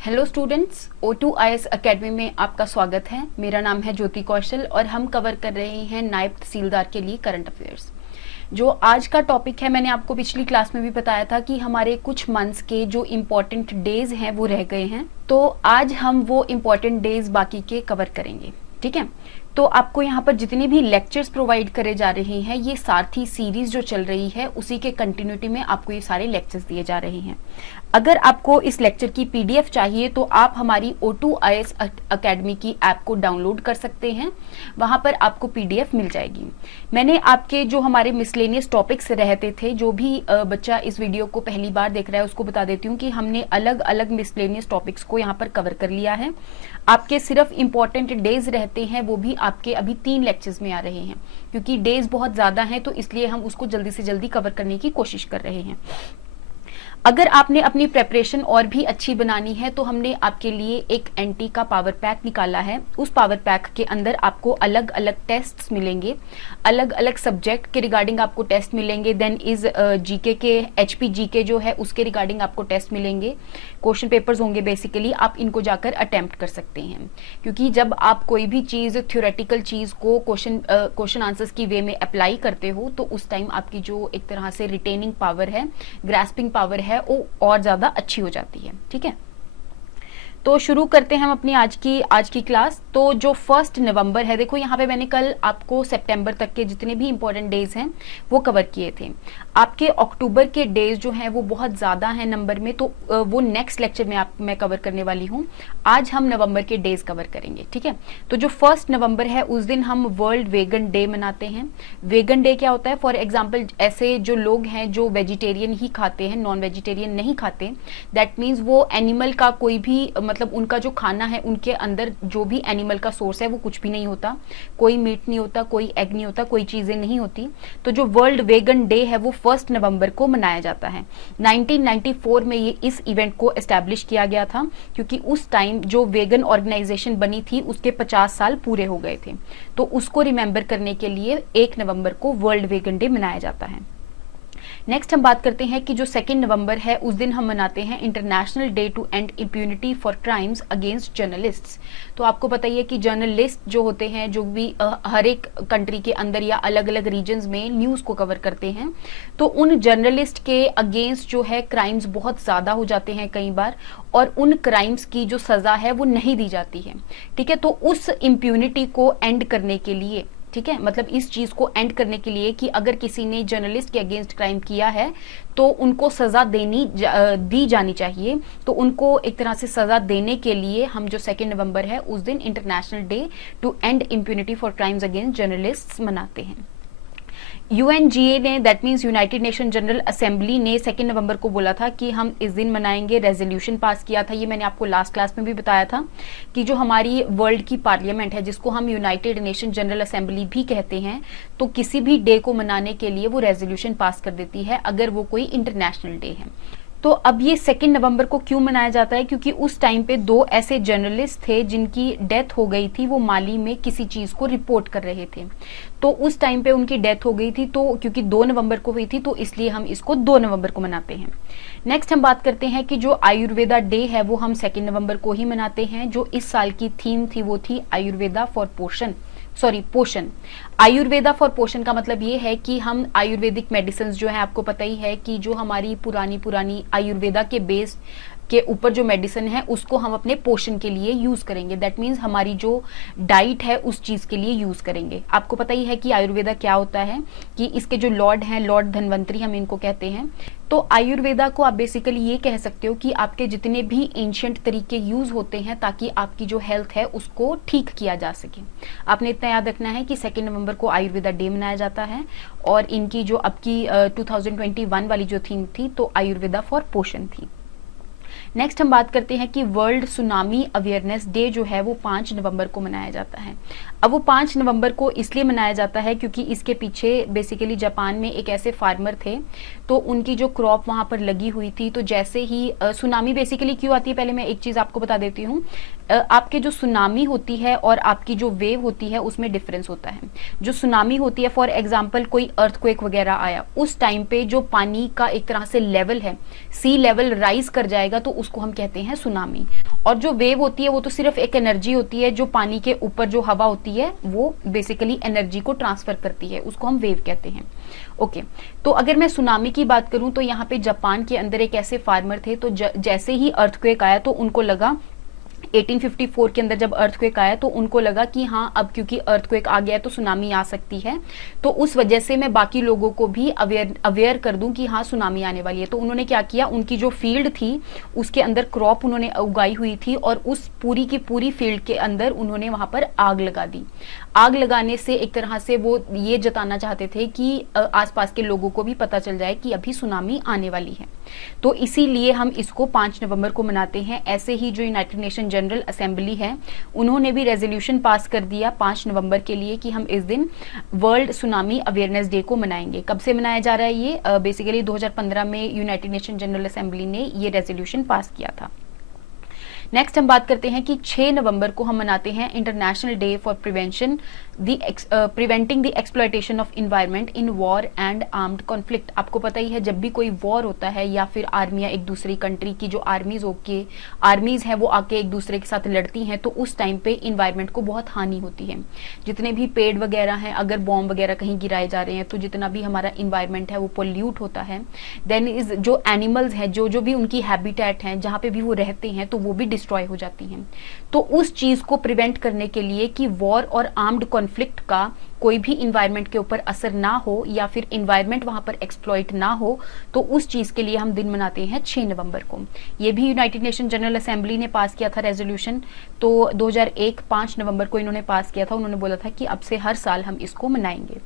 Hello students, O2 IAS academy में आपका स्वागत है। मेरा नाम है ज्योति कौशल और हम कवर कर रहे हैं नायब तहसीलदार के लिए करंट अफेयर्स। जो आज का टॉपिक है, मैंने आपको पिछली क्लास में भी बताया था कि हमारे कुछ मंथ्स के जो इम्पोर्टेंट डेज हैं वो रह गए हैं, तो आज हम वो इम्पोर्टेंट डेज बाकी के कवर करेंगे। ठीक है, तो आपको यहाँ पर जितने भी लेक्चर्स प्रोवाइड करे जा रहे हैं, ये सारथी सीरीज जो चल रही है उसी के कंटिन्यूटी में आपको ये सारे लेक्चर्स दिए जा रहे हैं। अगर आपको इस लेक्चर की पीडीएफ चाहिए तो आप हमारी O2 IAS अकेडमी की ऐप को डाउनलोड कर सकते हैं, वहां पर आपको पीडीएफ मिल जाएगी। मैंने आपके जो हमारे मिसलेनियस टॉपिक्स रहते थे, जो भी बच्चा इस वीडियो को पहली बार देख रहा है उसको बता देती हूँ कि हमने अलग अलग मिसलेनियस टॉपिक्स को यहाँ पर कवर कर लिया है। आपके सिर्फ इंपॉर्टेंट डेज रहते हैं, वो भी आपके अभी 3 लेक्चर्स में आ रहे हैं, क्योंकि डेज बहुत ज्यादा हैं तो इसलिए हम उसको जल्दी से जल्दी कवर करने की कोशिश कर रहे हैं। अगर आपने अपनी प्रेपरेशन और भी अच्छी बनानी है तो हमने आपके लिए एक एनटी का पावर पैक निकाला है। उस पावर पैक के अंदर आपको अलग अलग टेस्ट्स मिलेंगे, अलग अलग सब्जेक्ट के रिगार्डिंग आपको टेस्ट मिलेंगे। देन इज जीके के एचपी जीके जो है उसके रिगार्डिंग आपको टेस्ट मिलेंगे। क्वेश्चन पेपर्स होंगे, बेसिकली आप इनको जाकर अटेम्प्ट कर सकते हैं, क्योंकि जब आप कोई भी चीज थ्योरेटिकल चीज को क्वेश्चन आंसर्स की वे में अप्लाई करते हो तो उस टाइम आपकी जो एक तरह से रिटेनिंग पावर है, ग्रास्पिंग पावर है, वो और ज्यादा अच्छी हो जाती है। ठीक है, तो शुरू करते हैं हम अपनी आज की क्लास। तो जो 1 नवंबर है, देखो यहाँ पे मैंने कल आपको सितंबर तक के जितने भी इंपॉर्टेंट डेज हैं वो कवर किए थे। आपके अक्टूबर के डेज जो हैं वो बहुत ज्यादा हैं नंबर में, तो वो नेक्स्ट लेक्चर में मैं कवर करने वाली हूँ। आज हम नवंबर के डेज कवर करेंगे। ठीक है, तो जो 1 नवंबर है उस दिन हम वर्ल्ड वेगन डे मनाते हैं। वेगन डे क्या होता है? फॉर एग्जाम्पल, ऐसे जो लोग हैं जो वेजिटेरियन ही खाते हैं, नॉन वेजिटेरियन नहीं खाते, दैट मीन्स वो एनिमल का कोई भी मतलब उनका जो खाना है उनके अंदर जो भी एनिमल का सोर्स है वो कुछ भी नहीं होता, कोई मीट नहीं होता, कोई एग नहीं होता, कोई चीजें नहीं होती। तो जो वर्ल्ड वेगन डे है वो 1 नवंबर को मनाया जाता है। 1994 में ये इस इवेंट को एस्टैब्लिश किया गया था, क्योंकि उस टाइम जो वेगन ऑर्गेनाइजेशन बनी थी उसके 50 साल पूरे हो गए थे, तो उसको रिमेंबर करने के लिए 1 नवंबर को वर्ल्ड वेगन डे मनाया जाता है। नेक्स्ट हम बात करते हैं कि जो 2 नवंबर है उस दिन हम मनाते हैं international day to end impunity for crimes against journalists. तो आपको पता ही है कि जर्नलिस्ट जो होते हैं, जो भी हर एक कंट्री के अंदर या अलग अलग रीजन्स में न्यूज़ को कवर करते हैं, तो उन जर्नलिस्ट के अगेंस्ट जो है क्राइम्स बहुत ज़्यादा हो जाते हैं कई बार, और उन क्राइम्स की जो सज़ा है वो नहीं दी जाती है। ठीक है, तो उस इम्प्यूनिटी को एंड करने के लिए, ठीक है, मतलब इस चीज को एंड करने के लिए कि अगर किसी ने जर्नलिस्ट के अगेंस्ट क्राइम किया है तो उनको सजा दी जानी चाहिए, तो उनको एक तरह से सजा देने के लिए हम जो 2 नवंबर है उस दिन international day to end impunity for crimes against journalists मनाते हैं। यूएनजीए ने, that means United Nation General Assembly ने 2 नवंबर को बोला था कि हम इस दिन मनाएंगे। रेजोल्यूशन पास किया था, ये मैंने आपको लास्ट क्लास में भी बताया था कि जो हमारी वर्ल्ड की पार्लियामेंट है, जिसको हम यूनाइटेड नेशन जनरल असेंबली भी कहते हैं, तो किसी भी डे को मनाने के लिए वो रेजोल्यूशन पास कर देती है अगर वो कोई इंटरनेशनल डे है। तो अब ये 2 नवंबर को क्यों मनाया जाता है? क्योंकि उस टाइम पे 2 ऐसे जर्नलिस्ट थे जिनकी डेथ हो गई थी। वो माली में किसी चीज को रिपोर्ट कर रहे थे, तो उस टाइम पे उनकी डेथ हो गई थी, तो क्योंकि 2 नवंबर को हुई थी तो इसलिए हम इसको 2 नवंबर को मनाते हैं। नेक्स्ट हम बात करते हैं कि जो आयुर्वेदा डे है वो हम 2 नवंबर को ही मनाते हैं। जो इस साल की थीम थी वो थी आयुर्वेदा फॉर पोषण। आयुर्वेदा फॉर पोषण का मतलब ये है कि हम आयुर्वेदिक मेडिसिन जो है, आपको पता ही है कि जो हमारी पुरानी आयुर्वेदा के बेस के ऊपर जो मेडिसिन है उसको हम अपने पोषण के लिए यूज करेंगे। दैट मीन्स हमारी जो डाइट है उस चीज के लिए यूज करेंगे। आपको पता ही है कि आयुर्वेदा क्या होता है, कि इसके जो लॉर्ड हैं, लॉर्ड धन्वंतरी हम इनको कहते हैं। तो आयुर्वेदा को आप बेसिकली ये कह सकते हो कि आपके जितने भी एंशिएंट तरीके यूज होते हैं ताकि आपकी जो हेल्थ है उसको ठीक किया जा सके। आपने इतना याद रखना है कि 2 नवंबर को आयुर्वेदा डे मनाया जाता है, और इनकी जो अब की 2021 वाली जो थीम थी तो आयुर्वेदा फॉर पोषण थी। नेक्स्ट हम बात करते हैं कि वर्ल्ड सुनामी अवेयरनेस डे जो है वो 5 नवंबर को मनाया जाता है। अब वो 5 नवंबर को इसलिए मनाया जाता है क्योंकि इसके पीछे बेसिकली जापान में एक ऐसे फार्मर थे, तो उनकी जो क्रॉप वहां पर लगी हुई थी, तो जैसे ही सुनामी बेसिकली क्यों आती है, पहले मैं एक चीज आपको बता देती हूँ। आपके जो सुनामी होती है और आपकी जो वेव होती है उसमें डिफरेंस होता है। जो सुनामी होती है, फॉर एग्जाम्पल कोई अर्थक्वेक वगैरह आया, उस टाइम पे जो पानी का एक तरह से लेवल है, सी लेवल राइज कर जाएगा, तो उसको हम कहते हैं सुनामी। और जो वेव होती है वो तो सिर्फ एक एनर्जी होती है, जो पानी के ऊपर जो हवा होती है वो बेसिकली एनर्जी को ट्रांसफर करती है, उसको हम वेव कहते हैं। ओके, तो अगर मैं सुनामी की बात करूं तो यहाँ पे जापान के अंदर एक ऐसे फार्मर थे, तो जैसे ही अर्थक्वेक आया तो उनको लगा, 1854 के अंदर जब अर्थक्वेक आया तो उनको लगा कि हाँ अब क्योंकि अर्थक्वेक आ गया है तो सुनामी आ सकती है, तो उस वजह से मैं बाकी लोगों को भी अवेयर कर दूं कि हाँ सुनामी आने वाली है। तो उन्होंने क्या किया, उनकी जो फील्ड थी उसके अंदर क्रॉप उन्होंने उगाई हुई थी और उस पूरी की पूरी फील्ड के अंदर उन्होंने वहां पर आग लगा दी। आग लगाने से एक तरह से वो ये जताना चाहते थे कि आसपास के लोगों को भी पता चल जाए कि अभी सुनामी आने वाली है। तो इसीलिए हम इसको 5 नवंबर को मनाते हैं। ऐसे ही जो यूनाइटेड नेशन जनरल असेंबली है उन्होंने भी रेजोल्यूशन पास कर दिया 5 नवंबर के लिए कि हम इस दिन वर्ल्ड सुनामी अवेयरनेस डे को मनाएंगे। कब से मनाया जा रहा है ये? बेसिकली 2015 में यूनाइटेड नेशन जनरल असेंबली ने ये रेजोल्यूशन पास किया था। नेक्स्ट हम बात करते हैं कि 6 नवंबर को हम मनाते हैं international day for preventing the exploitation of environment in war and armed conflict. आपको पता ही है जब भी कोई वॉर होता है या फिर आर्मियां एक दूसरी कंट्री की जो आर्मीज हैं वो आके एक दूसरे के साथ लड़ती हैं, तो उस टाइम पे इन्वायरमेंट को बहुत हानि होती है। जितने भी पेड़ वगैरह हैं, अगर बॉम्ब वगैरह कहीं गिराए जा रहे हैं तो जितना भी हमारा इन्वायरमेंट है वो पोल्यूट होता है। देन इज जो एनिमल्स हैं, जो भी उनकी हैबिटेट हैं, जहाँ पे भी वो रहते हैं, तो वो भी डिस्ट्रॉय हो जाती हैं। तो उस चीज को प्रिवेंट करने के लिए कि वॉर और आर्म्ड कॉन्फ्लिक्ट का कोई भी इन्वायरमेंट के ऊपर असर ना हो या फिर इन्वायरमेंट वहां पर एक्सप्लॉइट ना हो, तो उस चीज के लिए हम दिन मनाते हैं 6 नवंबर को। ये भी यूनाइटेड नेशन जनरल असेंबली ने पास किया था रेजोल्यूशन, तो 2001 5 नवंबर को इन्होंने पास किया था। उन्होंने बोला था कि अब से हर साल हम इसको मनाएंगे।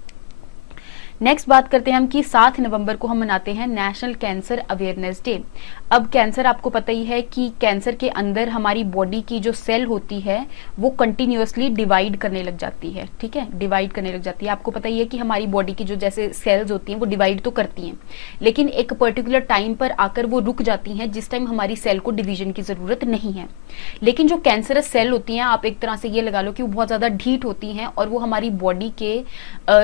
नेक्स्ट बात करते हैं हम कि 7 नवंबर को हम मनाते हैं नेशनल कैंसर अवेयरनेस डे। अब कैंसर, आपको पता ही है कि कैंसर के अंदर हमारी बॉडी की जो सेल होती है वो कंटिन्यूअसली डिवाइड करने लग जाती है। ठीक है, डिवाइड करने लग जाती है। आपको पता ही है कि हमारी बॉडी की जो जैसे सेल्स होती हैं वो डिवाइड तो करती हैं, लेकिन एक पर्टिकुलर टाइम पर आकर वो रुक जाती हैं जिस टाइम हमारी सेल को डिवीजन की जरूरत नहीं है। लेकिन जो कैंसरस सेल होती हैं, आप एक तरह से ये लगा लो कि वो बहुत ज्यादा ढीठ होती हैं और वो हमारी बॉडी के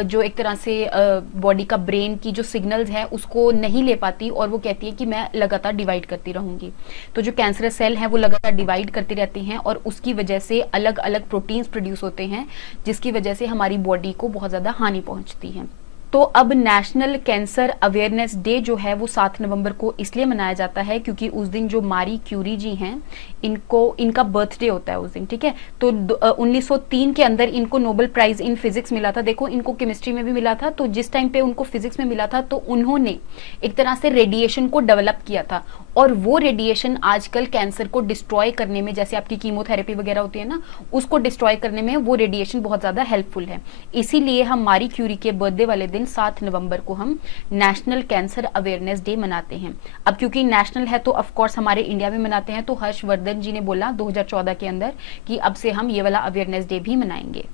जो एक तरह से बॉडी का ब्रेन की जो सिग्नल्स हैं उसको नहीं ले पाती और वो कहती है कि मैं लगातार डिवाइड करती रहूंगी। तो जो कैंसरस सेल हैं वो लगातार डिवाइड करती रहती हैं और उसकी वजह से अलग अलग प्रोटीन्स प्रोड्यूस होते हैं जिसकी वजह से हमारी बॉडी को बहुत ज्यादा हानि पहुंचती है। तो अब नेशनल कैंसर अवेयरनेस डे जो है वो 7 नवंबर को इसलिए मनाया जाता है क्योंकि उस दिन जो मारी क्यूरी जी हैं इनका बर्थडे होता है उस दिन। ठीक है, तो 1903 के अंदर इनको नोबेल प्राइज इन फिजिक्स मिला था। देखो, इनको केमिस्ट्री में भी मिला था, तो जिस टाइम पे उनको फिजिक्स में मिला था तो उन्होंने एक तरह से रेडिएशन को डेवलप किया था और वो रेडिएशन आजकल कैंसर को डिस्ट्रॉय करने में, जैसे आपकी कीमोथेरेपी वगैरह होती है ना, उसको डिस्ट्रॉय करने में वो रेडिएशन बहुत ज्यादा हेल्पफुल है। इसीलिए हम मारी क्यूरी के बर्थडे वाले दिन 7 नवंबर को हम नेशनल कैंसर अवेयरनेस डे मनाते हैं। अब क्योंकि नेशनल है तो ऑफ कोर्स हमारे इंडिया में मनाते हैं, तो हर्षवर्धन जी ने बोला 2014 के अंदर कि अब से हम ये वाला अवेयरनेस डे भी मनाएंगे।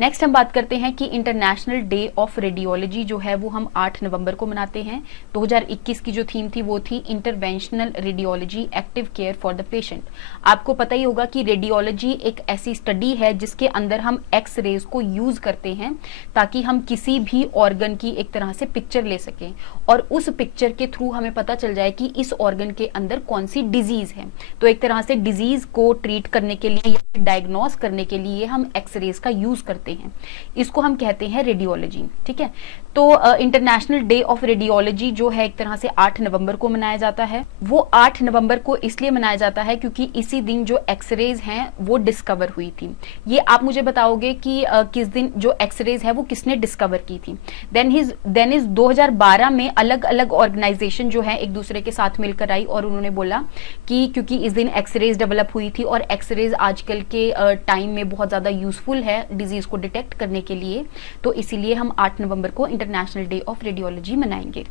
नेक्स्ट हम बात करते हैं कि इंटरनेशनल डे ऑफ रेडियोलॉजी जो है वो हम 8 नवंबर को मनाते हैं। 2021 की जो थीम थी वो थी interventional radiology active care for the patient. आपको पता ही होगा कि रेडियोलॉजी एक ऐसी स्टडी है जिसके अंदर हम एक्स रेज को यूज करते हैं ताकि हम किसी भी ऑर्गन की एक तरह से पिक्चर ले सकें और उस पिक्चर के थ्रू हमें पता चल जाए कि इस ऑर्गन के अंदर कौन सी डिजीज है। तो एक तरह से डिजीज को ट्रीट करने के लिए या डायग्नोस करने के लिए हम एक्स रेज का यूज करते हैं। इसको हम कहते हैं रेडियोलॉजी। ठीक है, तो इंटरनेशनल डे ऑफ रेडियोलॉजी जो है एक तरह से 8 नवंबर को मनाया जाता है। वो 8 नवंबर को इसलिए मनाया जाता है क्योंकि इसी दिन जो एक्सरेज हैं वो डिस्कवर हुई थी। ये आप मुझे बताओगे कि किस दिन जो एक्सरेज है वो किसने डिस्कवर की थी। देन इज 2012 में अलग अलग ऑर्गेनाइजेशन जो है एक दूसरे के साथ मिलकर आई और उन्होंने बोला कि क्योंकि इस दिन एक्सरेज डेवलप हुई थी और एक्सरेज आजकल के टाइम में बहुत ज्यादा यूजफुल है डिजीज को डिटेक्ट करने के लिए, तो इसीलिए हम 8 नवंबर को इंटरनेशनल डे ऑफ रेडियोलॉजी मनाएंगे।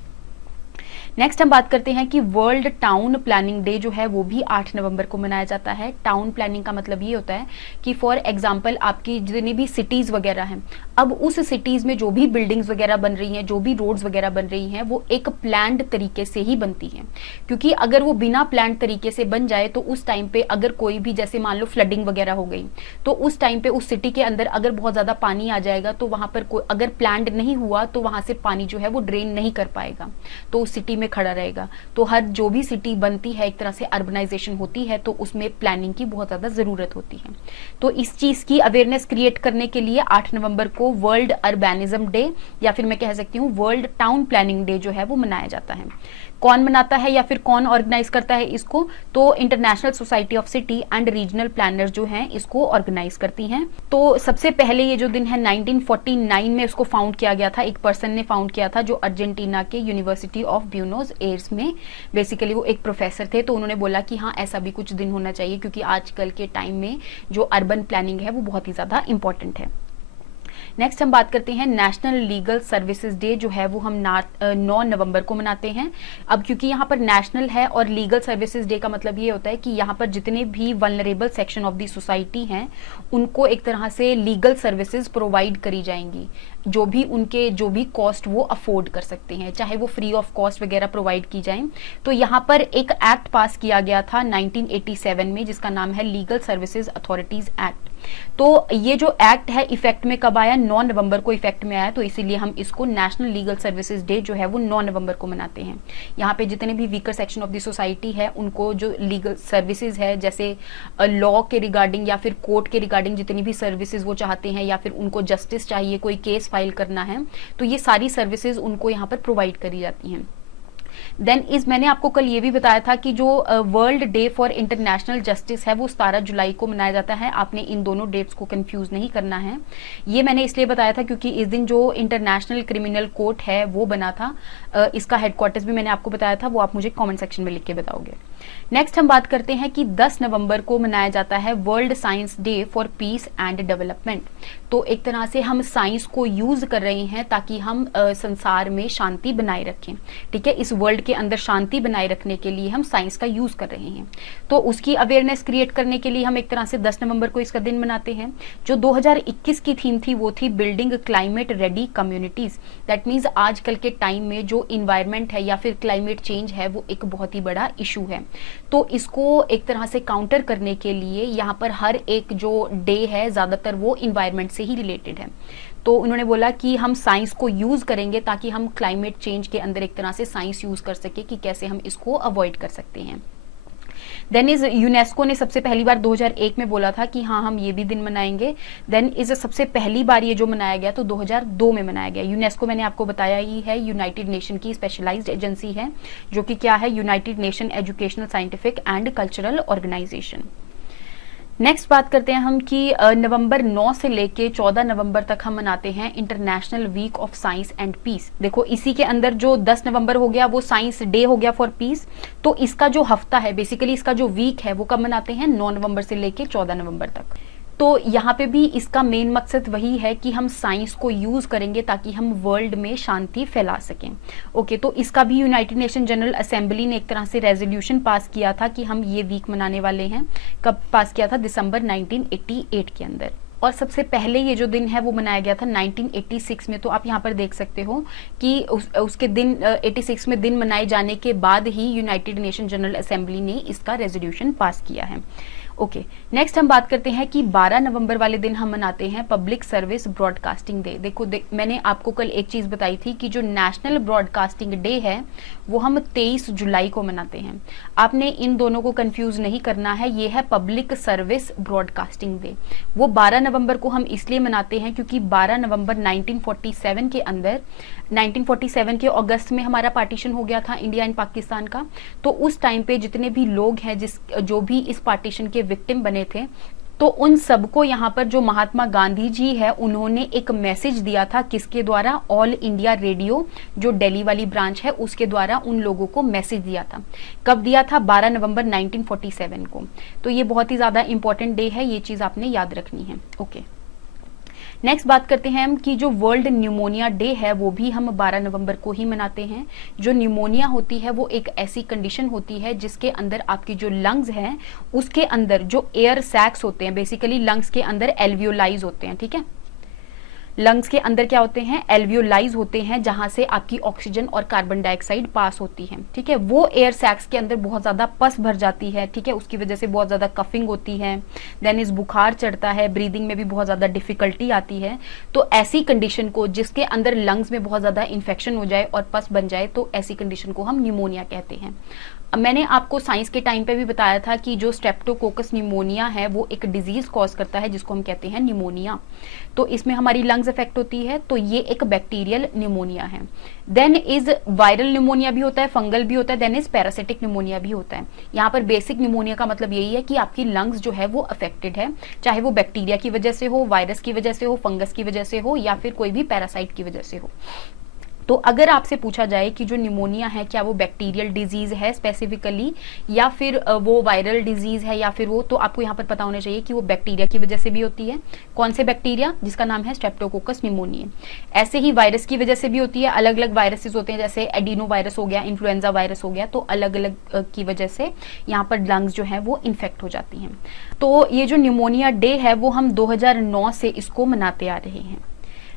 नेक्स्ट हम बात करते हैं कि वर्ल्ड टाउन प्लानिंग डे जो है वो भी 8 नवंबर को मनाया जाता है। टाउन प्लानिंग का मतलब ये होता है कि फॉर एग्जांपल आपकी जितनी भी सिटीज वगैरह हैं, अब उस सिटीज में जो भी बिल्डिंग्स वगैरह बन रही हैं, जो भी रोड्स वगैरह बन रही हैं, वो एक प्लान्ड तरीके से ही बनती हैं। क्योंकि अगर वो बिना प्लान्ड तरीके से बन जाए तो उस टाइम पे अगर कोई भी, जैसे मान लो फ्लडिंग वगैरह हो गई, तो उस टाइम पे उस सिटी के अंदर अगर बहुत ज्यादा पानी आ जाएगा तो वहां पर कोई अगर प्लान्ड नहीं हुआ तो वहां से पानी जो है वो ड्रेन नहीं कर पाएगा, तो उस सिटी में खड़ा रहेगा। तो हर जो भी सिटी बनती है, एक तरह से अर्बनाइजेशन होती है, तो उसमें प्लानिंग की बहुत ज्यादा जरूरत होती है। तो इस चीज की अवेयरनेस क्रिएट करने के लिए 8 नवंबर को वर्ल्ड अर्बनिज्म डे, या फिर मैं कह सकती हूँ वर्ल्ड टाउन प्लानिंग डे जो है वो मनाया जाता है। कौन मनाता है या फिर कौन ऑर्गेनाइज करता है इसको? तो international society of city and regional planners जो हैं इसको ऑर्गेनाइज करती हैं। तो सबसे पहले ये जो दिन है 1949 में इसको फाउंड किया गया था, एक पर्सन ने फाउंड किया था जो अर्जेंटीना के यूनिवर्सिटी ऑफ ब्यूनोस एयर्स में, बेसिकली वो एक प्रोफेसर थे। तो उन्होंने बोला कि हाँ, ऐसा भी कुछ दिन होना चाहिए, क्योंकि आजकल के टाइम में जो अर्बन प्लानिंग है वो बहुत ही ज्यादा इंपॉर्टेंट है। नेक्स्ट हम बात करते हैं नेशनल लीगल सर्विसेज डे, जो है वो हम 9 नवंबर को मनाते हैं। अब क्योंकि यहाँ पर नेशनल है और लीगल सर्विसेज डे का मतलब ये होता है कि यहाँ पर जितने भी vulnerable section of the society हैं उनको एक तरह से लीगल सर्विसेज प्रोवाइड करी जाएंगी, जो भी कॉस्ट वो अफोर्ड कर सकते हैं, चाहे वो फ्री ऑफ कॉस्ट वगैरह प्रोवाइड की जाए। तो यहाँ पर एक एक्ट पास किया गया था 1987 में, जिसका नाम है लीगल सर्विसेज अथॉरिटीज एक्ट। तो ये जो एक्ट है इफेक्ट में कब आया? 9 नवंबर को इफेक्ट में आया। तो इसीलिए हम इसको नेशनल लीगल सर्विसेज डे जो है वो 9 नवंबर को मनाते हैं। यहाँ पे जितने भी weaker section of the society है उनको जो लीगल सर्विसेज है, जैसे लॉ के रिगार्डिंग या फिर कोर्ट के रिगार्डिंग जितनी भी सर्विसेज वो चाहते हैं, या फिर उनको जस्टिस चाहिए, कोई केस फाइल करना है, तो ये सारी सर्विसेज उनको यहाँ पर प्रोवाइड करी जाती हैं। देन मैंने आपको कल ये भी बताया था कि जो world day for international justice है वो 17 जुलाई को मनाया जाता है। आपने इन दोनों डेट्स को कंफ्यूज नहीं करना है। ये मैंने इसलिए बताया था क्योंकि इस दिन जो इंटरनेशनल क्रिमिनल कोर्ट है वो बना था, इसका हेडक्वार्टर्स भी मैंने आपको बताया था, वो आप मुझे कमेंट सेक्शन में लिख के बताओगे। नेक्स्ट हम बात करते हैं कि 10 नवंबर को मनाया जाता है world science day for piece and development. तो एक तरह से हम साइंस को यूज कर रहे हैं ताकि हम संसार में शांति बनाए रखें। ठीक है, इस वर्ल्ड के अंदर शांति बनाए रखने के लिए हम साइंस का यूज कर रहे हैं। तो उसकी अवेयरनेस क्रिएट करने के लिए हम एक तरह से 10 नवंबर को इसका दिन मनाते हैं। जो 2021 की थीम थी वो थी building climate ready communities. That means आजकल के टाइम में जो इन्वायरमेंट है या फिर क्लाइमेट चेंज है वो एक बहुत ही बड़ा इशू है। तो इसको एक तरह से काउंटर करने के लिए यहाँ पर हर एक जो डे है ज्यादातर वो इन्वायरमेंट से ही रिलेटेड है। तो उन्होंने बोला कि हम साइंस को यूज करेंगे ताकि हम क्लाइमेट चेंज के अंदर एक तरह से साइंस यूज कर सके कि कैसे हम इसको अवॉइड कर सकते हैं। देन यूनेस्को ने सबसे पहली बार 2001 में बोला था कि हाँ हम ये भी दिन मनाएंगे। देन सबसे पहली बार ये जो मनाया गया तो 2002 में मनाया गया। यूनेस्को मैंने आपको बताया ही है, यूनाइटेड नेशन की स्पेशलाइज्ड एजेंसी है, जो कि क्या है, United Nation educational scientific and cultural organisation. Next बात करते हैं हम कि नवंबर 9 से लेके 14 नवंबर तक हम मनाते हैं international week of science and peace. देखो इसी के अंदर जो 10 नवंबर हो गया वो साइंस डे हो गया फॉर पीस। तो इसका जो हफ्ता है, बेसिकली इसका जो वीक है वो कब मनाते हैं? 9 नवंबर से लेके 14 नवंबर तक। तो यहाँ पे भी इसका मेन मकसद वही है कि हम साइंस को यूज करेंगे ताकि हम वर्ल्ड में शांति फैला सकें। ओके, तो इसका भी यूनाइटेड नेशन जनरल असेंबली ने एक तरह से रेजोल्यूशन पास किया था कि हम ये वीक मनाने वाले हैं। कब पास किया था? दिसंबर 1988 के अंदर। और सबसे पहले ये जो दिन है वो मनाया गया था 1986 में। तो आप यहाँ पर देख सकते हो कि उसके दिन 86 में दिन मनाए जाने के बाद ही यूनाइटेड नेशन जनरल असेंबली ने इसका रेजोल्यूशन पास किया है। ओके, नेक्स्ट हम बात करते हैं कि 12 नवंबर वाले दिन हम मनाते हैं पब्लिक सर्विस ब्रॉडकास्टिंग डे। देखो मैंने आपको कल एक चीज बताई थी कि जो नेशनल ब्रॉडकास्टिंग डे है वो हम 23 जुलाई को मनाते हैं। आपने इन दोनों को कंफ्यूज नहीं करना है, ये है पब्लिक सर्विस ब्रॉडकास्टिंग डे। वो 12 नवंबर को हम इसलिए मनाते हैं क्योंकि 12 नवंबर 1947 के अंदर 1947 के अगस्त में हमारा पार्टीशन हो गया था इंडिया एंड पाकिस्तान का। तो उस टाइम पे जितने भी लोग हैं जो भी इस पार्टीशन के विक्टिम बने थे, तो उन सबको यहाँ पर जो महात्मा गांधी जी है उन्होंने एक मैसेज दिया था। किसके द्वारा? ऑल इंडिया रेडियो जो दिल्ली वाली ब्रांच है उसके द्वारा उन लोगों को मैसेज दिया था। कब दिया था? 12 नवंबर 1947 को। तो ये बहुत ही ज्यादा इंपॉर्टेंट डे है, ये चीज आपने याद रखनी है। ओके, नेक्स्ट बात करते हैं हम कि जो वर्ल्ड न्यूमोनिया डे है वो भी हम 12 नवंबर को ही मनाते हैं। जो न्यूमोनिया होती है वो एक ऐसी कंडीशन होती है जिसके अंदर आपकी जो लंग्स हैं उसके अंदर जो एयर सैक्स होते हैं, बेसिकली लंग्स के अंदर एल्वियोलाइज होते हैं। ठीक है, लंग्स के अंदर क्या होते हैं, एल्वियोलाइज होते हैं, जहां से आपकी ऑक्सीजन और कार्बन डाइऑक्साइड पास होती है, ठीक है। वो एयर सैक्स के अंदर बहुत ज्यादा पस भर जाती है, ठीक है, उसकी वजह से बहुत ज्यादा कफिंग होती है, देन इस बुखार चढ़ता है, ब्रीदिंग में भी बहुत ज्यादा डिफिकल्टी आती है। तो ऐसी कंडीशन को, जिसके अंदर लंग्स में बहुत ज्यादा इन्फेक्शन हो जाए और पस बन जाए, तो ऐसी कंडीशन को हम न्यूमोनिया कहते हैं। मैंने आपको साइंस के टाइम पे भी बताया था कि जो स्ट्रेप्टोकोकस निमोनिया है वो एक डिजीज कॉज करता है जिसको हम कहते हैं निमोनिया। तो इसमें हमारी लंग्स इफेक्ट होती है, तो ये एक बैक्टीरियल निमोनिया है। देन इज वायरल निमोनिया भी होता है, फंगल भी होता है, देन इज पैरासिटिक निमोनिया भी होता है। यहाँ पर बेसिक निमोनिया का मतलब यही है कि आपकी लंग्स जो है वो अफेक्टेड है, चाहे वो बैक्टीरिया की वजह से हो, वायरस की वजह से हो, फंगस की वजह से हो, या फिर कोई भी पैरासाइट की वजह से हो। तो अगर आपसे पूछा जाए कि जो निमोनिया है क्या वो बैक्टीरियल डिजीज है स्पेसिफिकली, या फिर वो वायरल डिजीज है, या फिर वो, तो आपको यहाँ पर पता होना चाहिए कि वो बैक्टीरिया की वजह से भी होती है। कौन से बैक्टीरिया? जिसका नाम है स्ट्रेप्टोकोकस निमोनिया। ऐसे ही वायरस की वजह से भी होती है, अलग अलग वायरसेस होते हैं, जैसे एडिनो वायरस हो गया, इन्फ्लुएंजा वायरस हो गया, तो अलग अलग की वजह से यहाँ पर लंग्स जो है वो इन्फेक्ट हो जाती हैं। तो ये जो निमोनिया डे है वो हम 2009 से इसको मनाते आ रहे हैं।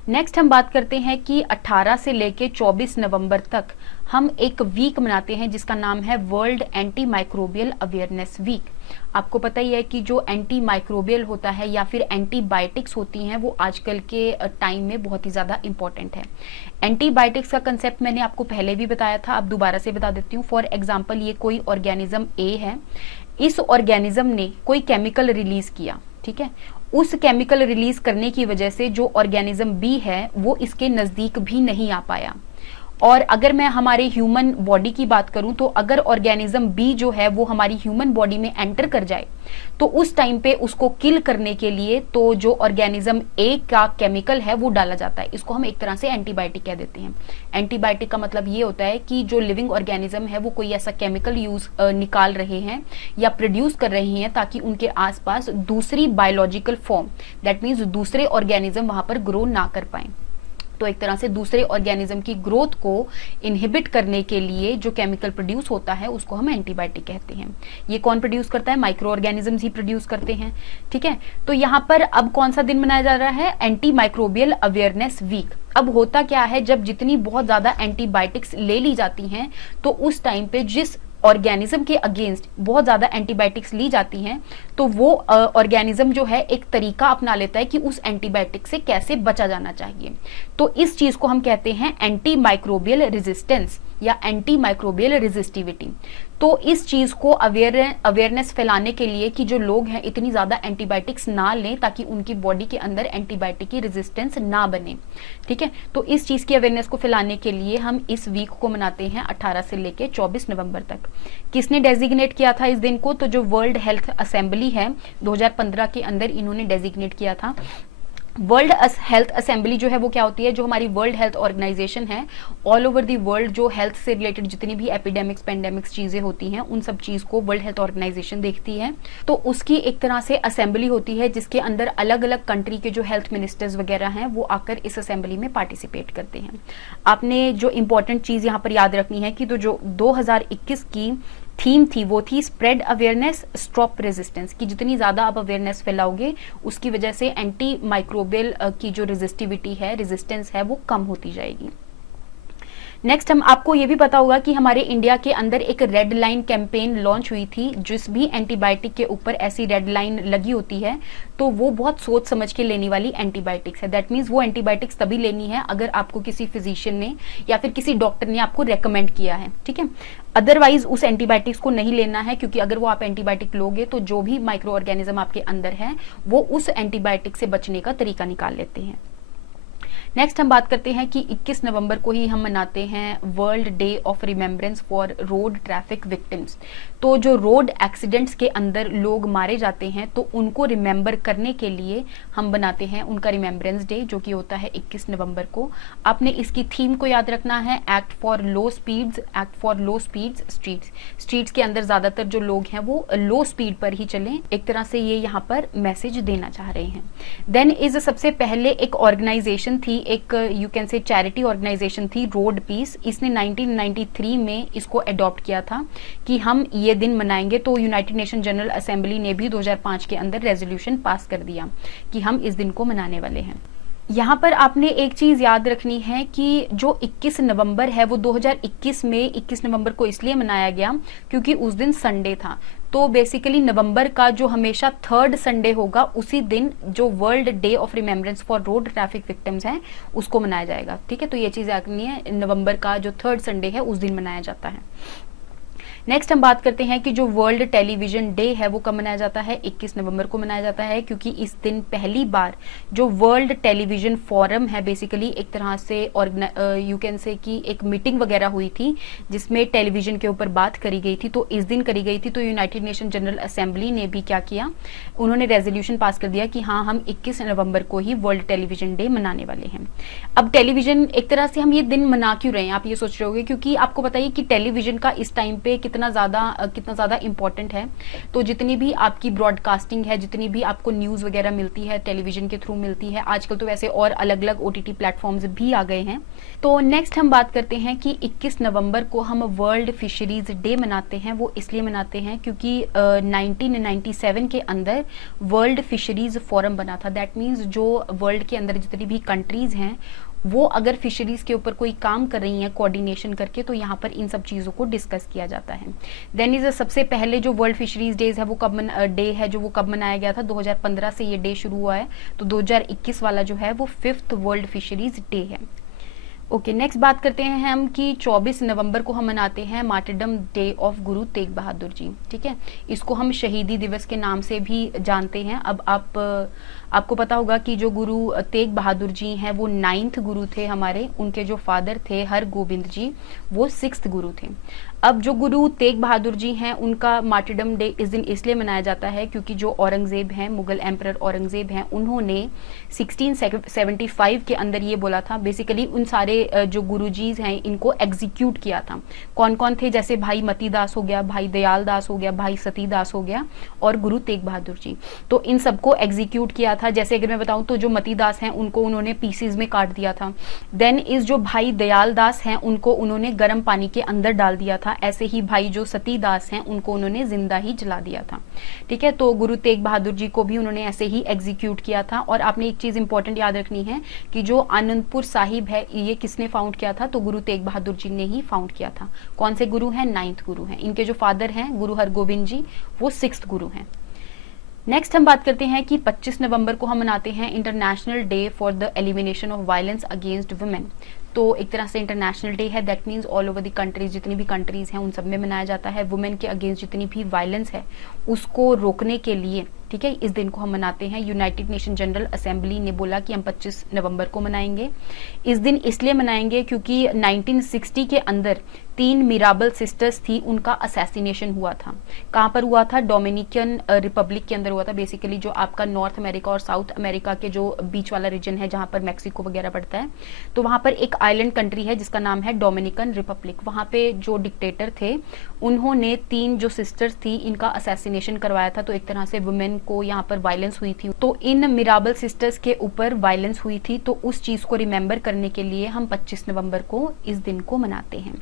नेक्स्ट हम बात करते हैं कि 18 से लेके 24 नवंबर तक हम एक वीक मनाते हैं जिसका नाम है world antimicrobial awareness week. आपको पता ही है कि जो एंटी माइक्रोबियल होता है या फिर एंटीबायोटिक्स होती हैं वो आजकल के टाइम में बहुत ही ज़्यादा इंपॉर्टेंट है। एंटीबायोटिक्स का कंसेप्ट मैंने आपको पहले भी बताया था, अब दोबारा से बता देती हूँ। फॉर एग्जाम्पल, ये कोई ऑर्गेनिज्म ए है, इस ऑर्गेनिज्म ने कोई केमिकल रिलीज किया, ठीक है, उस केमिकल रिलीज करने की वजह से जो ऑर्गेनिज्म बी है वो इसके नजदीक भी नहीं आ पाया। और अगर मैं हमारे ह्यूमन बॉडी की बात करूं तो अगर ऑर्गेनिज्म बी जो है वो हमारी ह्यूमन बॉडी में एंटर कर जाए तो उस टाइम पे उसको किल करने के लिए तो जो ऑर्गेनिज्म ए का केमिकल है वो डाला जाता है। इसको हम एक तरह से एंटीबायोटिक कह देते हैं। एंटीबायोटिक का मतलब ये होता है कि जो लिविंग ऑर्गेनिज्म है वो कोई ऐसा केमिकल निकाल रहे हैं या प्रोड्यूस कर रहे हैं ताकि उनके आसपास दूसरी बायोलॉजिकल फॉर्म, दैट मीन्स दूसरे ऑर्गेनिज्म वहां पर ग्रो ना कर पाए। तो एक तरह से दूसरे ऑर्गेनिज्म की ग्रोथ को इनहिबिट करने के लिए जो केमिकल प्रोड्यूस होता है उसको हम एंटीबायोटिक कहते हैं। ये कौन प्रोड्यूस करता है? माइक्रो ऑर्गेनिजम्स ही प्रोड्यूस करते हैं, ठीक है। तो यहाँ पर अब कौन सा दिन मनाया जा रहा है? Antimicrobial awareness week. अब होता क्या है, जब जितनी बहुत ज्यादा एंटीबायोटिक्स ले ली जाती हैं तो उस टाइम पे जिस ऑर्गेनिज्म के अगेंस्ट बहुत ज्यादा एंटीबायोटिक्स ली जाती हैं तो वो ऑर्गेनिज्म जो है एक तरीका अपना लेता है कि उस एंटीबायोटिक से कैसे बचा जाना चाहिए। तो इस चीज को हम कहते हैं एंटी माइक्रोबियल रेजिस्टेंस या एंटी माइक्रोबियल रेजिस्टिविटी। तो इस चीज को अवेयरनेस फैलाने के लिए कि जो लोग हैं इतनी ज्यादा एंटीबायोटिक्स ना लें ताकि उनकी बॉडी के अंदर एंटीबायोटिक की रेजिस्टेंस ना बने, ठीक है। तो इस चीज की अवेयरनेस को फैलाने के लिए हम इस वीक को मनाते हैं 18 से लेकर 24 नवंबर तक। किसने डेजिग्नेट किया था इस दिन को? तो जो वर्ल्ड हेल्थ असेंबली है 2015 के अंदर इन्होंने डेजिग्नेट किया था। वर्ल्ड हेल्थ असेंबली जो है वो क्या होती है? जो हमारी वर्ल्ड हेल्थ ऑर्गेनाइजेशन है, ऑल ओवर दी वर्ल्ड जो हेल्थ से रिलेटेड जितनी भी एपिडेमिक्स पेंडेमिक्स चीजें होती हैं उन सब चीज को वर्ल्ड हेल्थ ऑर्गेनाइजेशन देखती है। तो उसकी एक तरह से असेंबली होती है जिसके अंदर अलग अलग कंट्री के जो हेल्थ मिनिस्टर्स वगैरह हैं वो आकर इस असेंबली में पार्टिसिपेट करते हैं। आपने जो इंपॉर्टेंट चीज यहाँ पर याद रखनी है कि तो जो 2021 की थीम थी वो थी स्प्रेड अवेयरनेस स्टॉप रेजिस्टेंस, कि जितनी ज्यादा आप अवेयरनेस फैलाओगे उसकी वजह से एंटी माइक्रोबियल की जो रेजिस्टिविटी है, रेजिस्टेंस है, वो कम होती जाएगी। नेक्स्ट हम आपको ये भी पता होगा कि हमारे इंडिया के अंदर एक रेड लाइन कैंपेन लॉन्च हुई थी। जिस भी एंटीबायोटिक के ऊपर ऐसी रेड लाइन लगी होती है तो वो बहुत सोच समझ के लेने वाली एंटीबायोटिक्स है। दैट मीन्स वो एंटीबायोटिक्स तभी लेनी है अगर आपको किसी फिजिशियन ने या फिर किसी डॉक्टर ने आपको रेकमेंड किया है, ठीक है। अदरवाइज उस एंटीबायोटिक्स को नहीं लेना है, क्योंकि अगर वो आप एंटीबायोटिक लोगे तो जो भी माइक्रो ऑर्गेनिज्म आपके अंदर है वो उस एंटीबायोटिक से बचने का तरीका निकाल लेते हैं। नेक्स्ट हम बात करते हैं कि 21 नवंबर को ही हम मनाते हैं world day of remembrance for road traffic victims. तो जो रोड एक्सीडेंट्स के अंदर लोग मारे जाते हैं तो उनको रिमेम्बर करने के लिए हम बनाते हैं उनका रिमेम्बरेंस डे, जो कि होता है 21 नवंबर को। आपने इसकी थीम को याद रखना है, act for low speeds, act for low speeds streets. Streets के अंदर ज्यादातर जो लोग हैं वो लो स्पीड पर ही चलें, एक तरह से ये यहाँ पर मैसेज देना चाह रहे हैं। देन इज सबसे पहले एक ऑर्गेनाइजेशन थी, एक you can say charity organisation थी, रोड पीस। इसने 1993 में इसको अडॉप्ट किया था कि हम ये दिन मनाएंगे। तो यूनाइटेड नेशन जनरल असेंबली ने भी 2005 के अंदर रेजोल्यूशन पास कर दिया कि हम इस दिन को मनाने वाले हैं। यहाँ पर आपने एक चीज याद रखनी है कि जो 21 नवंबर है वो 2021 में 21 नवंबर को इसलिए मनाया गया क्योंकि उस दिन संडे था। तो बेसिकली नवंबर का जो हमेशा थर्ड संडे होगा उसी दिन जो world day of remembrance for road traffic victims है उसको मनाया जाएगा। ठीक है, तो ये चीज याद रखनी है, नवंबर का जो थर्ड संडे है उस दिन मनाया जाता है। नेक्स्ट हम बात करते हैं कि जो वर्ल्ड टेलीविजन डे है वो कब मनाया जाता है, 21 नवंबर को मनाया जाता है, क्योंकि इस दिन पहली बार जो वर्ल्ड टेलीविजन फोरम है, बेसिकली एक तरह से यू कैन से कि एक मीटिंग वगैरह हुई थी जिसमें टेलीविजन के ऊपर बात करी गई थी, तो इस दिन करी गई थी। तो यूनाइटेड नेशन जनरल असेंबली ने भी क्या किया, उन्होंने रेजोल्यूशन पास कर दिया कि हाँ हम 21 नवंबर को ही वर्ल्ड टेलीविजन डे मनाने वाले हैं। अब टेलीविजन एक तरह से हम ये दिन मना क्यों रहे हैं, आप ये सोच रहे होंगे, क्योंकि आपको बताइए कि टेलीविजन का इस टाइम पे कितना ज्यादा इंपॉर्टेंट है। तो जितनी भी आपकी ब्रॉडकास्टिंग है, जितनी भी आपको न्यूज वगैरह मिलती है टेलीविजन के थ्रू मिलती है, आजकल तो वैसे और अलग अलग ओटीटी प्लेटफॉर्म्स भी आ गए हैं। तो नेक्स्ट हम बात करते हैं कि 21 नवंबर को हम वर्ल्ड फिशरीज डे मनाते हैं। वो इसलिए मनाते हैं क्योंकि 1997 के अंदर वर्ल्ड फिशरीज फोरम बना था। दैट मीन्स जो वर्ल्ड के अंदर जितनी भी कंट्रीज हैं वो अगर फिशरीज के ऊपर कोई काम कर रही हैं कोऑर्डिनेशन करके, तो यहाँ पर इन सब चीज़ों को डिस्कस किया जाता है। देन इज सबसे पहले जो वर्ल्ड फिशरीज डेज है वो कब डे है जो वो कब मनाया गया था, 2015 से ये डे शुरू हुआ है। तो 2021 वाला जो है वो 5th वर्ल्ड फिशरीज डे है। ओके, नेक्स्ट बात करते हैं हम कि 24 नवंबर को हम मनाते हैं martyrdom day of Guru Tegh Bahadur ji. ठीक है, इसको हम शहीदी दिवस के नाम से भी जानते हैं। अब आपको पता होगा कि जो गुरु तेग बहादुर जी हैं वो 9th गुरु थे हमारे, उनके जो फादर थे हर गोबिंद जी वो 6th गुरु थे। अब जो गुरु तेग बहादुर जी हैं उनका मार्टरडम डे इस दिन इसलिए मनाया जाता है क्योंकि जो औरंगजेब हैं, मुगल एम्परर औरंगजेब हैं, उन्होंने 1675 के अंदर ये बोला था, बेसिकली उन सारे जो गुरुजीज हैं इनको एग्जीक्यूट किया था। कौन कौन थे, जैसे भाई मती दास हो गया, भाई दयाल दास हो गया, भाई सती दास हो गया और गुरु तेग बहादुर जी, तो इन सबको एग्जीक्यूट किया था। जैसे अगर मैं बताऊं तो जो मती दास हैं उनको उन्होंने पीसीज में काट दिया था। देन इस जो भाई दयाल दास हैं उनको उन्होंने गर्म पानी के अंदर डाल दिया था। ऐसे ही भाई जो सती दास हैं उनको उन्होंने जिंदा ही जला दिया था। ठीक है, तो गुरु तेग बहादुर जी को भी उन्होंने ऐसे ही एग्जीक्यूट किया था। और आपने एक चीज इंपॉर्टेंट याद रखनी है कि जो आनंदपुर साहिब है ये किसने फाउंड किया था, तो गुरु तेग बहादुर जी ने ही फाउंड किया था। कौन से गुरु हैं, 9th गुरु हैं। इनके जो फादर हैं गुरु हरगोविंद जी वो 6th गुरु हैं। नेक्स्ट हम बात करते हैं कि 25 नवंबर को हम मनाते हैं international day for the elimination of violence against women. तो एक तरह से इंटरनेशनल डे है, that means all over the countries, जितनी भी कंट्रीज हैं उन सब में मनाया जाता है। वुमेन के अगेंस्ट जितनी भी वायलेंस है उसको रोकने के लिए, ठीक है, इस दिन को हम मनाते हैं। यूनाइटेड नेशन जनरल असेंबली ने बोला कि हम 25 नवंबर को मनाएंगे। इस दिन इसलिए मनाएंगे क्योंकि 1960 के अंदर 3 मिराबल सिस्टर्स थी, उनका असैसिनेशन हुआ था। कहाँ पर हुआ था, डोमिनिकन रिपब्लिक के अंदर हुआ था। बेसिकली जो आपका नॉर्थ अमेरिका और साउथ अमेरिका के जो बीच वाला रीजन है जहाँ पर मैक्सिको वगैरह पड़ता है, तो वहाँ पर एक आइलैंड कंट्री है जिसका नाम है डोमिनिकन रिपब्लिक। वहाँ पे जो डिक्टेटर थे उन्होंने 3 जो सिस्टर्स थी इनका असैसिनेशन करवाया था। तो एक तरह से वुमेन को यहाँ पर वायलेंस हुई थी, तो इन मिराबल सिस्टर्स के ऊपर वायलेंस हुई थी। तो उस चीज को रिमेम्बर करने के लिए हम 25 नवंबर को इस दिन को मनाते हैं।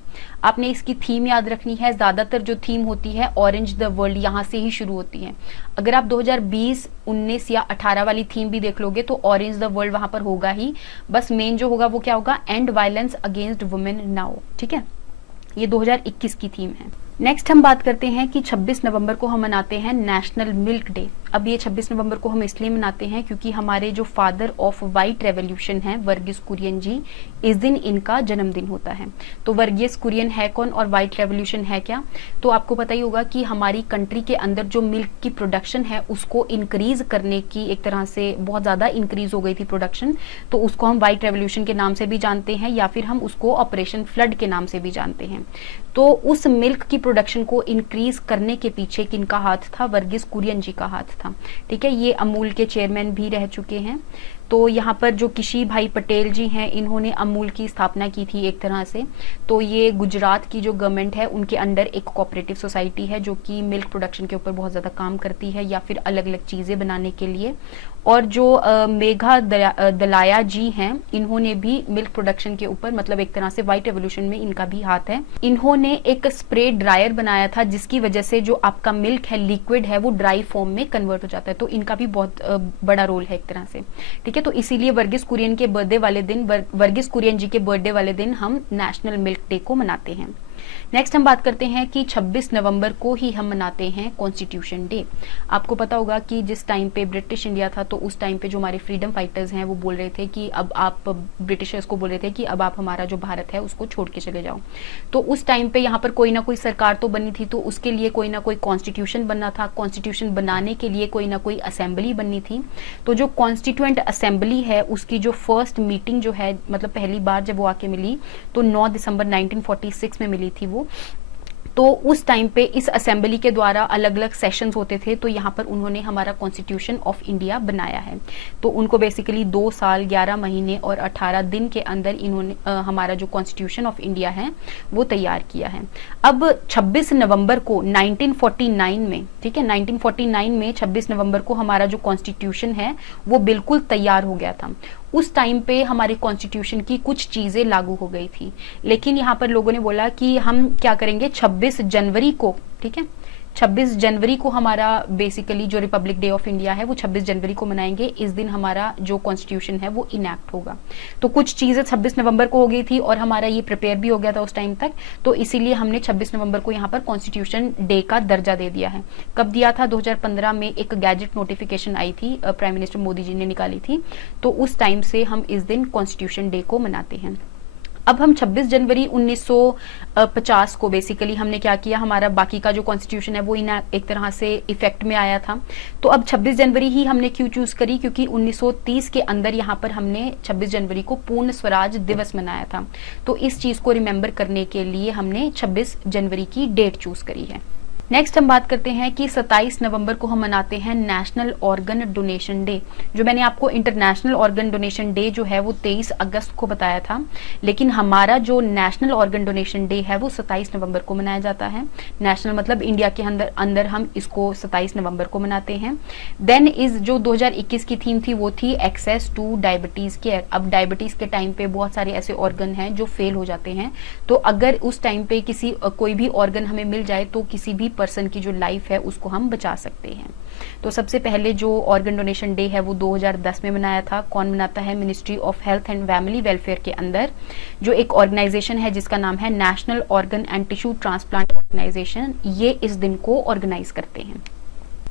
आपने इसकी थीम याद रखनी है, ज्यादातर जो थीम होती है ऑरेंज द वर्ल्ड यहाँ से ही शुरू होती है। अगर आप 2020, 19 या 18 वाली थीम भी देख लोगे तो ऑरेंज द वर्ल्ड वहां पर होगा ही। बस मेन जो होगा वो क्या होगा, and violence against women now. ठीक है, ये 2021 की थीम है। नेक्स्ट हम बात करते हैं कि 26 नवंबर को हम मनाते हैं नेशनल मिल्क डे। अब ये 26 नवंबर को हम इसलिए मनाते हैं क्योंकि हमारे जो फादर ऑफ व्हाइट रेवोल्यूशन है वर्गीस कुरियन जी, इस दिन इनका जन्मदिन होता है। तो वर्गीस कुरियन है कौन और व्हाइट रेवोल्यूशन है क्या, तो आपको पता ही होगा कि हमारी कंट्री के अंदर जो मिल्क की प्रोडक्शन है उसको इंक्रीज करने की, एक तरह से बहुत ज्यादा इंक्रीज हो गई थी प्रोडक्शन, तो उसको हम व्हाइट रेवोल्यूशन के नाम से भी जानते हैं या फिर हम उसको ऑपरेशन फ्लड के नाम से भी जानते हैं। तो उस मिल्क की प्रोडक्शन को इंक्रीज करने के पीछे किनका हाथ था, वर्गीस कुरियन जी का हाथ था। ठीक है, ये अमूल के चेयरमैन भी रह चुके हैं। तो यहाँ पर जो किशी भाई पटेल जी हैं इन्होंने अमूल की स्थापना की थी एक तरह से। तो ये गुजरात की जो गवर्नमेंट है उनके अंडर एक कोऑपरेटिव सोसाइटी है जो कि मिल्क प्रोडक्शन के ऊपर बहुत ज्यादा काम करती है या फिर अलग अलग चीजें बनाने के लिए। और जो मेघा दलाया जी हैं इन्होंने भी मिल्क प्रोडक्शन के ऊपर, मतलब एक तरह से व्हाइट रेवोल्यूशन में इनका भी हाथ है। इन्होंने एक स्प्रे ड्रायर बनाया था जिसकी वजह से जो आपका मिल्क है लिक्विड है वो ड्राई फॉर्म में कन्वर्ट कन्वर्ट हो जाता है। तो इनका भी बहुत बड़ा रोल है एक तरह से, ठीक है। तो इसीलिए वर्गीस कुरियन के बर्थडे वाले दिन, वर्गीस कुरियन जी के बर्थडे वाले दिन हम नेशनल मिल्क डे को मनाते हैं। नेक्स्ट हम बात करते हैं कि 26 नवंबर को ही हम मनाते हैं कॉन्स्टिट्यूशन डे। आपको पता होगा कि जिस टाइम पे ब्रिटिश इंडिया था, तो उस टाइम पे जो हमारे फ्रीडम फाइटर्स हैं वो बोल रहे थे कि अब आप, ब्रिटिशर्स को बोल रहे थे कि अब आप हमारा जो भारत है उसको छोड़ के चले जाओ। तो उस टाइम पे यहाँ पर कोई ना कोई सरकार तो बनी थी, तो उसके लिए कोई ना कोई कॉन्स्टिट्यूशन बनना था। कॉन्स्टिट्यूशन बनाने के लिए कोई ना कोई असेंबली बननी थी। तो जो कॉन्स्टिट्यूएंट असेंबली है उसकी जो फर्स्ट मीटिंग जो है, मतलब पहली बार जब वो आके मिली तो 9 दिसंबर 1946 में मिली थी वो। तो उस टाइम पे इस असेंबली के द्वारा अलग अलग सेशंस होते थे, तो यहाँ पर उन्होंने हमारा कॉन्स्टिट्यूशन ऑफ इंडिया बनाया है। तो उनको बेसिकली 2 साल 11 महीने और 18 दिन के अंदर इन्होंने हमारा जो कॉन्स्टिट्यूशन ऑफ इंडिया है वो तैयार किया है। अब 26 नवंबर को 1949 में, ठीक है, 1949 में 26 नवंबर को हमारा जो कॉन्स्टिट्यूशन है वो बिल्कुल तैयार हो गया था। उस टाइम पे हमारे कॉन्स्टिट्यूशन की कुछ चीजें लागू हो गई थी, लेकिन यहाँ पर लोगों ने बोला कि हम क्या करेंगे 26 जनवरी को, ठीक है, 26 जनवरी को हमारा बेसिकली जो रिपब्लिक डे ऑफ इंडिया है वो 26 जनवरी को मनाएंगे। इस दिन हमारा जो कॉन्स्टिट्यूशन है वो इनैक्ट होगा। तो कुछ चीजें 26 नवंबर को हो गई थी और हमारा ये प्रिपेयर भी हो गया था उस टाइम तक, तो इसीलिए हमने 26 नवंबर को यहाँ पर कॉन्स्टिट्यूशन डे का दर्जा दे दिया है। कब दिया था? 2015 में एक गैजेट नोटिफिकेशन आई थी, प्राइम मिनिस्टर मोदी जी ने निकाली थी। तो उस टाइम से हम इस दिन कॉन्स्टिट्यूशन डे को मनाते हैं। अब हम 26 जनवरी 1950 को बेसिकली हमने क्या किया, हमारा बाकी का जो कॉन्स्टिट्यूशन है वो एक तरह से इफेक्ट में आया था। तो अब 26 जनवरी ही हमने क्यों चूज करी? क्योंकि 1930 के अंदर यहाँ पर हमने 26 जनवरी को पूर्ण स्वराज दिवस मनाया था। तो इस चीज को रिमेम्बर करने के लिए हमने 26 जनवरी की डेट चूज करी है। नेक्स्ट हम बात करते हैं कि 27 नवंबर को हम मनाते हैं नेशनल ऑर्गन डोनेशन डे। जो मैंने आपको इंटरनेशनल ऑर्गन डोनेशन डे जो है वो 23 अगस्त को बताया था, लेकिन हमारा जो नेशनल ऑर्गन डोनेशन डे है वो 27 नवंबर को मनाया जाता है। नेशनल मतलब इंडिया के अंदर हम इसको 27 नवंबर को मनाते हैं। देन इस जो 2021 की थीम थी वो थी एक्सेस टू डायबिटीज केयर। अब डायबिटीज के टाइम पे बहुत सारे ऐसे ऑर्गन हैं जो फेल हो जाते हैं, तो अगर उस टाइम पे कोई भी ऑर्गन हमें मिल जाए तो किसी भी पर्सन की जो लाइफ है उसको हम बचा सकते हैं। तो सबसे पहले जो ऑर्गन डोनेशन डे है वो 2010 में मनाया था। कौन मनाता है? Ministry of health and family welfare के अंदर जो एक ऑर्गेनाइजेशन है जिसका नाम है national organ and tissue transplant organisation, ये इस दिन को ऑर्गेनाइज करते हैं।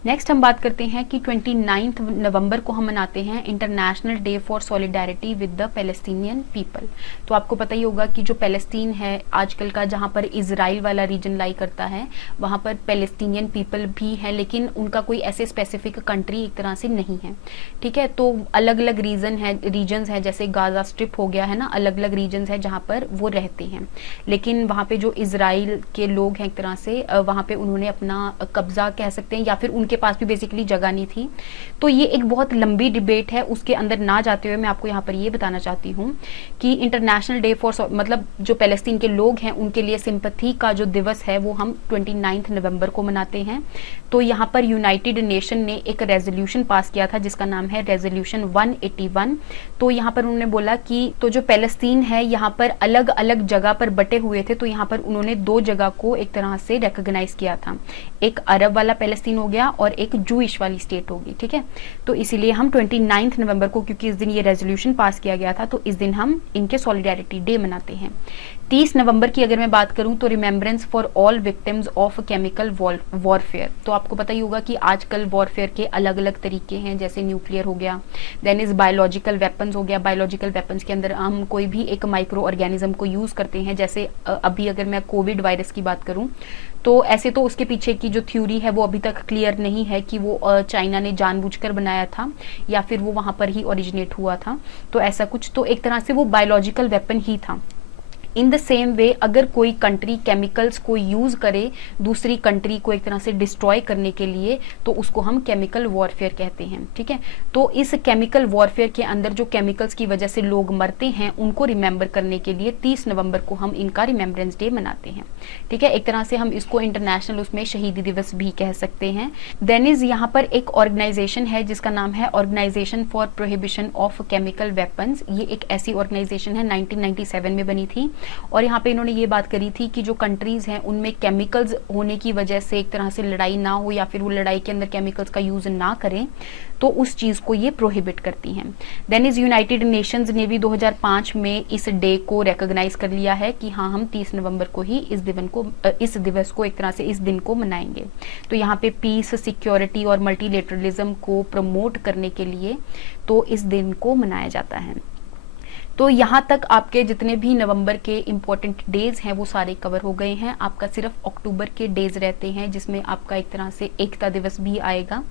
नेक्स्ट हम बात करते हैं कि 29 नवंबर को हम मनाते हैं international day for solidarity with the Palestinian people. तो आपको पता ही होगा कि जो पैलेस्टीन है आजकल का, जहां पर इजराइल वाला रीजन लाई करता है, वहां पर पैलेस्टीनियन पीपल भी है, लेकिन उनका कोई ऐसे स्पेसिफिक कंट्री एक तरह से नहीं है, ठीक है। तो अलग अलग रीजन्स है, जैसे गाजा स्ट्रिप हो गया है ना, अलग अलग रीजन्स है जहां पर वो रहते हैं। लेकिन वहां पे जो इजराइल के लोग हैं एक तरह से वहां पे उन्होंने अपना कब्जा कह सकते हैं, या फिर के पास भी बेसिकली जगह नहीं थी। तो ये एक बहुत लंबी डिबेट है, उसके अंदर ना जाते हुए मैं आपको यहाँ पर ये बताना चाहती हूँ कि इंटरनेशनल डे फॉर मतलब जो पैलेस्टीन के लोग हैं उनके लिए सिंपैथी का जो दिवस है वो हम 29 नवंबर को मनाते हैं। तो यहाँ पर यूनाइटेड नेशन ने एक रेजोल्यूशन पास किया था जिसका नाम है रेजोल्यूशन 181। तो यहाँ पर उन्होंने बोला कि तो जो पैलेस्तीन है यहाँ पर अलग अलग जगह पर बटे हुए थे, तो यहाँ पर उन्होंने 2 जगह को एक तरह से रिकॉग्नाइज किया था। एक अरब वाला पैलेस्तीन हो गया और एक जूइश वाली स्टेट होगी, ठीक है। तो इसीलिए हम 29 नवंबर को, क्योंकि इस दिन ये रेजोल्यूशन पास किया गया था, तो इस दिन हम इनके सॉलिडारिटी डे मनाते हैं। 30 नवंबर की अगर मैं बात करूं तो remembrance for all victims of chemical warfare. तो आपको पता ही होगा कि आजकल वॉरफेयर के अलग अलग तरीके हैं, जैसे न्यूक्लियर हो गया, देन इज बायोलॉजिकल वेपन्स हो गया। बायोलॉजिकल वेपन्स के अंदर हम कोई भी एक माइक्रो ऑर्गेनिज्म को यूज करते हैं, जैसे अभी अगर मैं कोविड वायरस की बात करूं तो ऐसे तो उसके पीछे की जो थ्योरी है वो अभी तक क्लियर नहीं है कि वो चाइना ने जानबूझकर बनाया था या फिर वो वहां पर ही ओरिजिनेट हुआ था। तो ऐसा कुछ, तो एक तरह से वो बायोलॉजिकल वेपन ही था। इन द सेम वे अगर कोई कंट्री केमिकल्स को यूज करे दूसरी कंट्री को एक तरह से डिस्ट्रॉय करने के लिए, तो उसको हम केमिकल वॉरफेयर कहते हैं, ठीक है। तो इस केमिकल वॉरफेयर के अंदर जो केमिकल्स की वजह से लोग मरते हैं उनको रिमेम्बर करने के लिए 30 नवंबर को हम इनका रिमेम्बरेंस डे मनाते हैं, ठीक है। एक तरह से हम इसको इंटरनेशनल उसमें शहीदी दिवस भी कह सकते हैं। देन इज यहाँ पर एक ऑर्गेनाइजेशन है जिसका नाम है organisation for prohibition of chemical weapons. ये एक ऐसी ऑर्गेनाइजेशन है 1997 में बनी थी। और यहाँ पे इन्होंने ये बात करी थी कि जो कंट्रीज़ हैं उनमें केमिकल्स होने की वजह से एक तरह से लड़ाई ना हो या फिर वो लड़ाई के अंदर केमिकल्स का यूज़ ना करें, तो उस चीज़ को ये प्रोहिबिट करती हैं। देन इज यूनाइटेड नेशंस ने भी 2005 में इस डे को रिकॉग्नाइज कर लिया है कि हाँ, हम 30 नवंबर को ही इस दिवस को एक तरह से इस दिन को मनाएंगे। तो यहाँ पे पीस, सिक्योरिटी और मल्टीलेटरलिज्म को प्रमोट करने के लिए तो इस दिन को मनाया जाता है। तो यहाँ तक आपके जितने भी नवंबर के इम्पोर्टेंट डेज हैं वो सारे कवर हो गए हैं। आपका सिर्फ अक्टूबर के डेज रहते हैं जिसमें आपका एक तरह से एकता दिवस भी आएगा।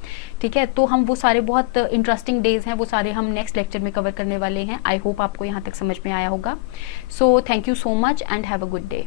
ठीक है, तो हम वो सारे बहुत इंटरेस्टिंग डेज हैं, वो सारे हम नेक्स्ट लेक्चर में कवर करने वाले हैं। आई होप आपको यहाँ तक समझ में आया होगा। So thank you so much and have a good day.